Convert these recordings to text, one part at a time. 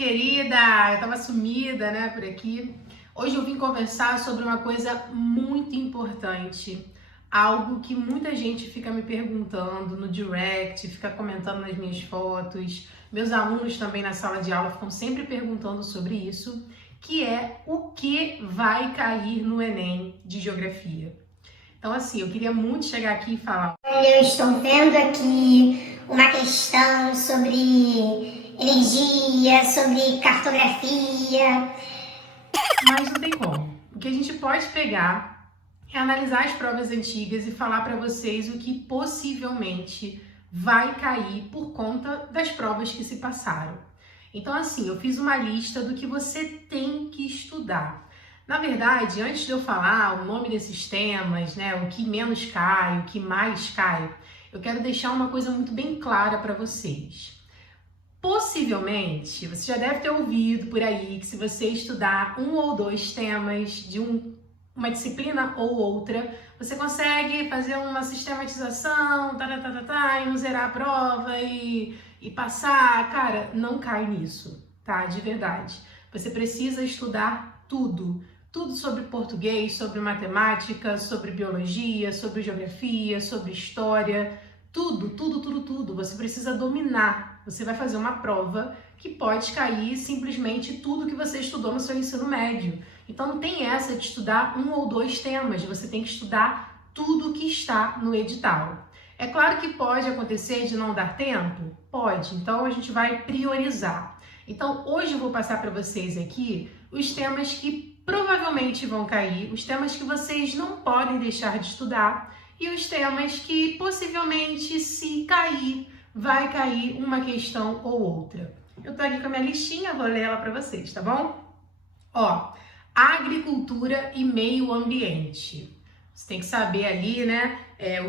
querida! Eu tava sumida, né, por aqui. Hoje eu vim conversar sobre uma coisa muito importante, algo que muita gente fica me perguntando no direct, fica comentando nas minhas fotos. Meus alunos também na sala de aula ficam sempre perguntando sobre isso, que é o que vai cair no Enem de Geografia. Então, assim, eu queria muito chegar aqui e falar. Eu estou vendo aqui uma questão sobre energia, sobre cartografia. Mas não tem como. O que a gente pode pegar é analisar as provas antigas e falar para vocês o que possivelmente vai cair por conta das provas que se passaram. Então, assim, eu fiz uma lista do que você tem que estudar. Na verdade, antes de eu falar o nome desses temas, né, o que menos cai, o que mais cai, eu quero deixar uma coisa muito bem clara para vocês. Possivelmente, você já deve ter ouvido por aí que se você estudar um ou dois temas de uma disciplina ou outra, você consegue fazer uma sistematização, e não zerar a prova e passar. Cara, não cai nisso, tá? De verdade. Você precisa estudar tudo. Tudo sobre português, sobre matemática, sobre biologia, sobre geografia, sobre história. Tudo. Você precisa dominar. Você vai fazer uma prova que pode cair simplesmente tudo que você estudou no seu ensino médio. Então não tem essa de estudar um ou dois temas, você tem que estudar tudo que está no edital. É claro que pode acontecer de não dar tempo? Pode, então a gente vai priorizar. Então hoje eu vou passar para vocês aqui os temas que provavelmente vão cair, os temas que vocês não podem deixar de estudar e os temas que possivelmente, se cair, vai cair uma questão ou outra. Eu tô aqui com a minha listinha, vou ler ela para vocês, tá bom? Ó, agricultura e meio ambiente. Você tem que saber ali, né,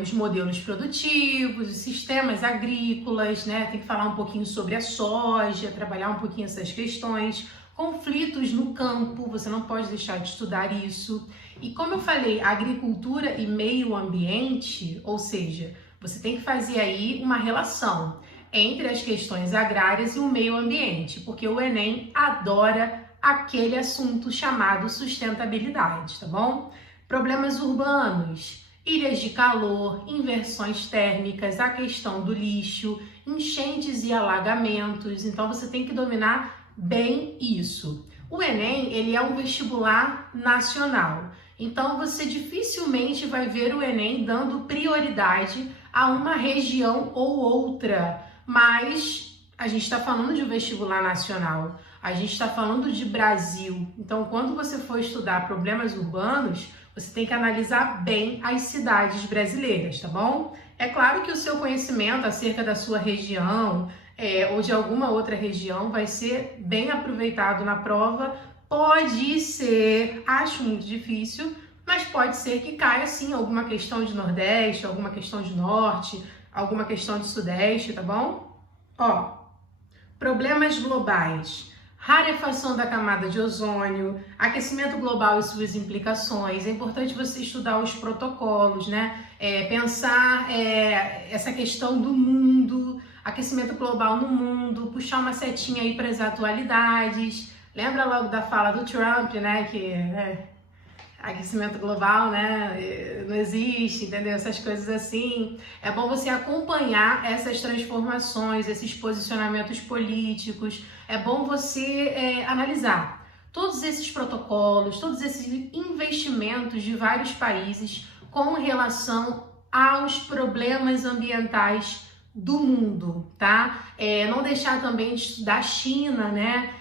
os modelos produtivos, os sistemas agrícolas, né, tem que falar um pouquinho sobre a soja, trabalhar um pouquinho essas questões. Conflitos no campo, você não pode deixar de estudar isso. E como eu falei, agricultura e meio ambiente, ou seja, você tem que fazer aí uma relação entre as questões agrárias e o meio ambiente, porque o Enem adora aquele assunto chamado sustentabilidade, tá bom? Problemas urbanos, ilhas de calor, inversões térmicas, a questão do lixo, enchentes e alagamentos. Então você tem que dominar bem isso. O Enem, ele é um vestibular nacional. Então você dificilmente vai ver o Enem dando prioridade a uma região ou outra, mas a gente está falando de um vestibular nacional, a gente está falando de Brasil. Então, quando você for estudar problemas urbanos, você tem que analisar bem as cidades brasileiras, tá bom? É claro que o seu conhecimento acerca da sua região ou de alguma outra região vai ser bem aproveitado na prova. Pode ser, acho muito difícil, mas pode ser que caia sim alguma questão de Nordeste, alguma questão de Norte, alguma questão de Sudeste, tá bom? Ó, problemas globais, rarefação da camada de ozônio, aquecimento global e suas implicações. É importante você estudar os protocolos, né? Pensar essa questão do mundo, aquecimento global no mundo, puxar uma setinha aí para as atualidades. Lembra logo da fala do Trump, né? Que aquecimento global, né? Não existe, entendeu? Essas coisas assim. É bom você acompanhar essas transformações, esses posicionamentos políticos. É bom você analisar todos esses protocolos, todos esses investimentos de vários países com relação aos problemas ambientais do mundo, tá? Não deixar também de estudar a China, né?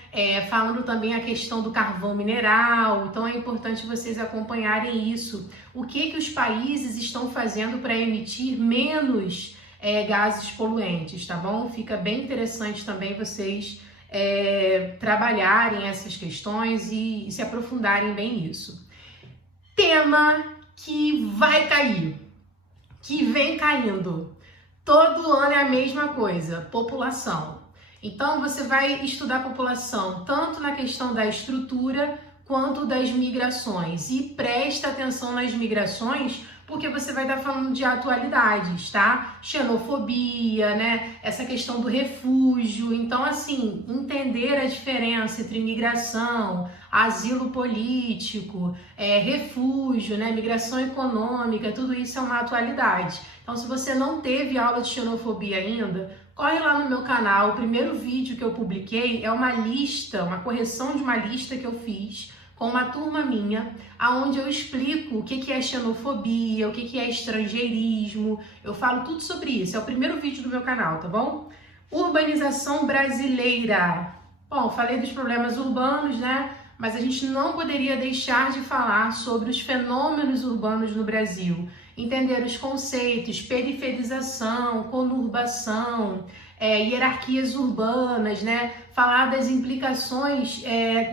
Falando também a questão do carvão mineral. Então é importante vocês acompanharem isso. O que os países estão fazendo para emitir menos gases poluentes, tá bom? Fica bem interessante também vocês trabalharem essas questões e se aprofundarem bem nisso. Tema que vai cair, que vem caindo. Todo ano é a mesma coisa, população. Então você vai estudar a população tanto na questão da estrutura quanto das migrações. E presta atenção nas migrações, porque você vai estar falando de atualidades, tá? Xenofobia, né? Essa questão do refúgio. Então, assim, entender a diferença entre migração, asilo político, refúgio, né? Migração econômica, tudo isso é uma atualidade. Então, se você não teve aula de xenofobia ainda, corre lá no meu canal. O primeiro vídeo que eu publiquei é uma lista, uma correção de uma lista que eu fiz com uma turma minha, aonde eu explico o que é xenofobia, o que é estrangeirismo, eu falo tudo sobre isso, é o primeiro vídeo do meu canal, tá bom? Urbanização brasileira. Bom, falei dos problemas urbanos, né? Mas a gente não poderia deixar de falar sobre os fenômenos urbanos no Brasil, entender os conceitos, periferização, conurbação, hierarquias urbanas, né? Falar das implicações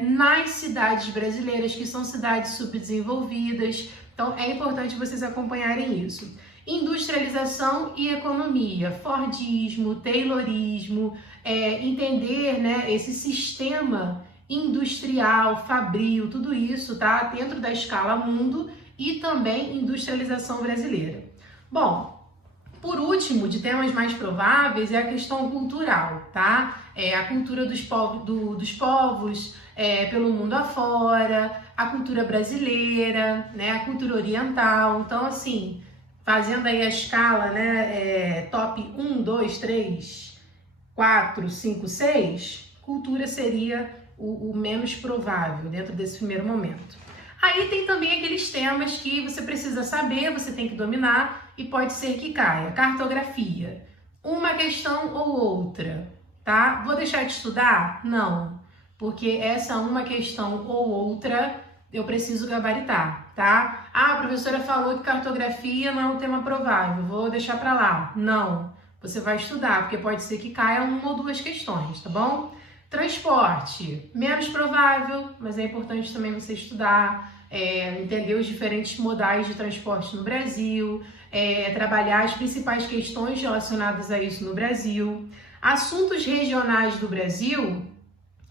nas cidades brasileiras, que são cidades subdesenvolvidas. Então, é importante vocês acompanharem isso. Industrialização e economia, Fordismo, Taylorismo, entender, né, esse sistema industrial, fabril, tudo isso, tá? Dentro da escala mundo e também industrialização brasileira. Bom, por último, de temas mais prováveis, é a questão cultural, tá? A cultura dos povos pelo mundo afora, a cultura brasileira, né? A cultura oriental. Então, assim, fazendo aí a escala, né? Top 1, 2, 3, 4, 5, 6, cultura seria o menos provável dentro desse primeiro momento. Aí tem também aqueles temas que você precisa saber, você tem que dominar e pode ser que caia. Cartografia, uma questão ou outra, tá? Vou deixar de estudar? Não, porque essa uma questão ou outra eu preciso gabaritar, tá? Ah, a professora falou que cartografia não é um tema provável, vou deixar para lá. Não, você vai estudar, porque pode ser que caia uma ou duas questões, tá bom? Transporte, menos provável, mas é importante também você estudar, entender os diferentes modais de transporte no Brasil, trabalhar as principais questões relacionadas a isso no Brasil. Assuntos regionais do Brasil,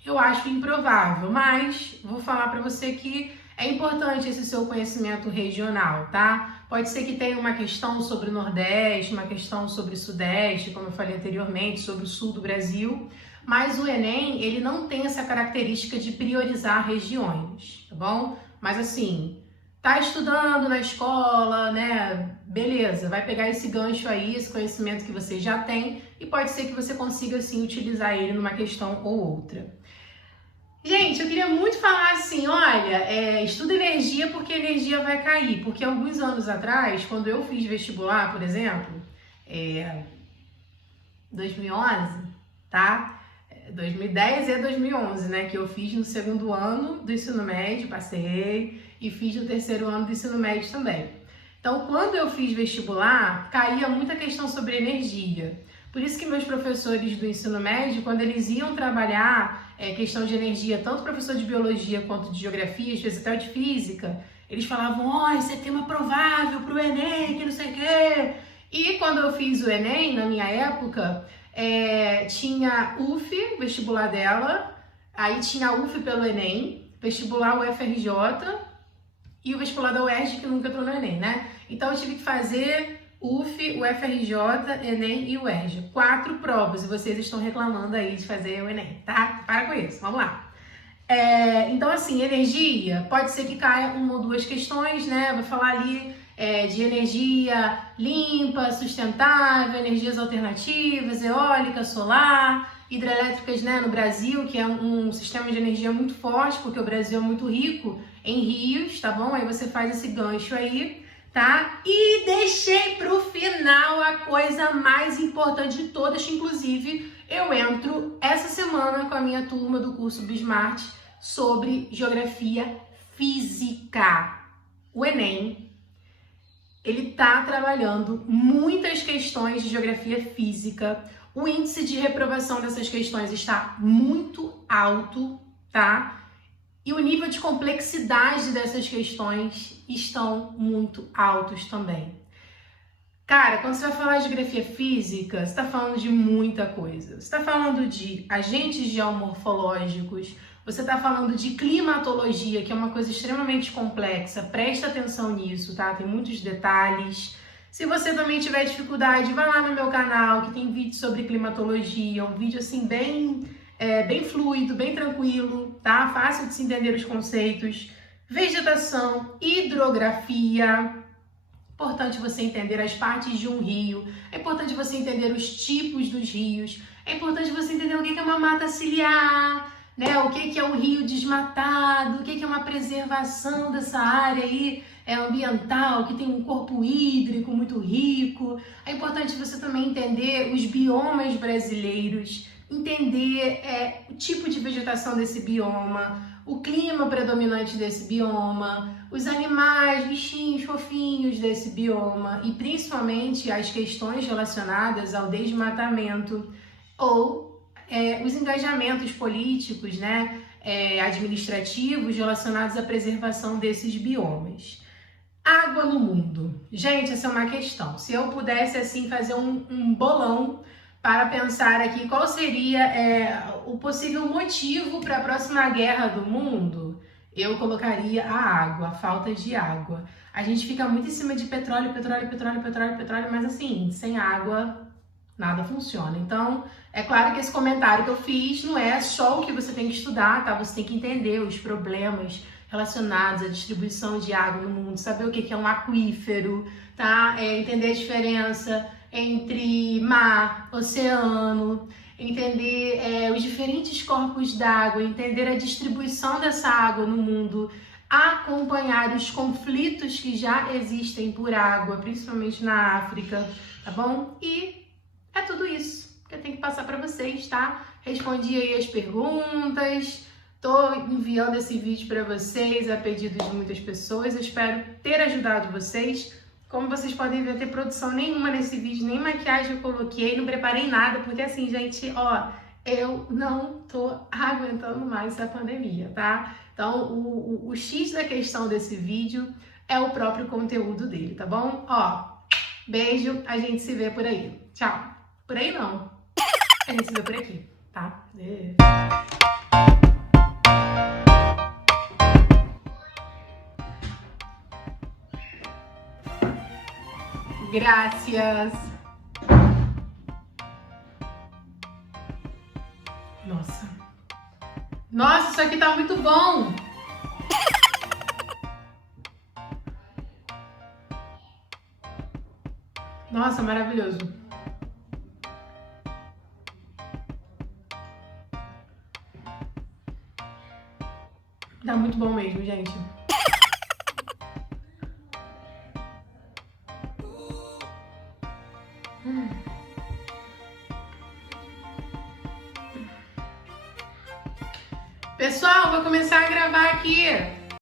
eu acho improvável, mas vou falar para você que é importante esse seu conhecimento regional, tá? Pode ser que tenha uma questão sobre o Nordeste, uma questão sobre o Sudeste, como eu falei anteriormente, sobre o Sul do Brasil, mas o Enem, ele não tem essa característica de priorizar regiões, tá bom? Mas assim, tá estudando na escola, né? Beleza, vai pegar esse gancho aí, esse conhecimento que você já tem e pode ser que você consiga, sim, utilizar ele numa questão ou outra. Gente, eu queria muito falar assim, olha, estuda energia porque a energia vai cair, porque alguns anos atrás, quando eu fiz vestibular, por exemplo, 2011, tá? 2010 e 2011, né, que eu fiz no segundo ano do ensino médio, passei, e fiz no terceiro ano do ensino médio também. Então, quando eu fiz vestibular, caía muita questão sobre energia. Por isso que meus professores do ensino médio, quando eles iam trabalhar questão de energia, tanto professor de biologia quanto de geografia, às vezes até de física, eles falavam, isso é tema provável pro Enem, que não sei o quê. E quando eu fiz o Enem, na minha época, tinha UF, vestibular dela, aí tinha UF pelo Enem, vestibular UFRJ e o vestibular da UERJ, que nunca entrou no Enem, né? Então eu tive que fazer UF, UFRJ, Enem e UERJ. 4 provas e vocês estão reclamando aí de fazer o Enem, tá? Para com isso, vamos lá. Então assim, energia, pode ser que caia uma ou duas questões, né? Vou falar ali de energia limpa, sustentável, energias alternativas, eólica, solar, hidrelétricas, né, no Brasil, que é um sistema de energia muito forte, porque o Brasil é muito rico em rios, tá bom? Aí você faz esse gancho aí, tá? E deixei pro final a coisa mais importante de todas, que inclusive eu entro essa semana com a minha turma do curso Bismart sobre geografia física. O Enem, ele tá trabalhando muitas questões de geografia física. O índice de reprovação dessas questões está muito alto, tá? E o nível de complexidade dessas questões estão muito altos também. Cara, quando você vai falar de geografia física, você está falando de muita coisa. Você está falando de agentes geomorfológicos, você está falando de climatologia, que é uma coisa extremamente complexa, presta atenção nisso, tá? Tem muitos detalhes. Se você também tiver dificuldade, vai lá no meu canal, que tem vídeo sobre climatologia, um vídeo assim bem fluido, bem tranquilo, tá? Fácil de se entender os conceitos. Vegetação, hidrografia. Importante você entender as partes de um rio, é importante você entender os tipos dos rios, é importante você entender o que é uma mata ciliar, né? O que é um rio desmatado, o que é uma preservação dessa área aí ambiental, que tem um corpo hídrico muito rico. É importante você também entender os biomas brasileiros, entender o tipo de vegetação desse bioma, o clima predominante desse bioma, os animais, bichinhos fofinhos desse bioma e principalmente as questões relacionadas ao desmatamento ou os engajamentos políticos, né, administrativos relacionados à preservação desses biomas. Água no mundo. Gente, essa é uma questão. Se eu pudesse assim fazer um bolão para pensar aqui qual seria o possível motivo para a próxima guerra do mundo, eu colocaria a água, a falta de água. A gente fica muito em cima de petróleo, mas assim, sem água nada funciona. Então, é claro que esse comentário que eu fiz não é só o que você tem que estudar, tá? Você tem que entender os problemas relacionados à distribuição de água no mundo, saber o que é um aquífero, tá? Entender a diferença entre mar, oceano, entender os diferentes corpos d'água, entender a distribuição dessa água no mundo, acompanhar os conflitos que já existem por água, principalmente na África, tá bom? E é tudo isso que eu tenho que passar para vocês, tá? Respondi aí as perguntas, tô enviando esse vídeo para vocês a pedido de muitas pessoas, eu espero ter ajudado vocês. Como vocês podem ver, não tem produção nenhuma nesse vídeo, nem maquiagem eu coloquei, não preparei nada, porque assim, gente, ó, eu não tô aguentando mais essa pandemia, tá? Então, o X da questão desse vídeo é o próprio conteúdo dele, tá bom? Ó, beijo, a gente se vê por aí. Tchau. Por aí não. A gente se vê por aqui, tá? Gracias. Nossa, isso aqui tá muito bom. Nossa, maravilhoso. Tá muito bom mesmo, gente. Pessoal, vou começar a gravar aqui.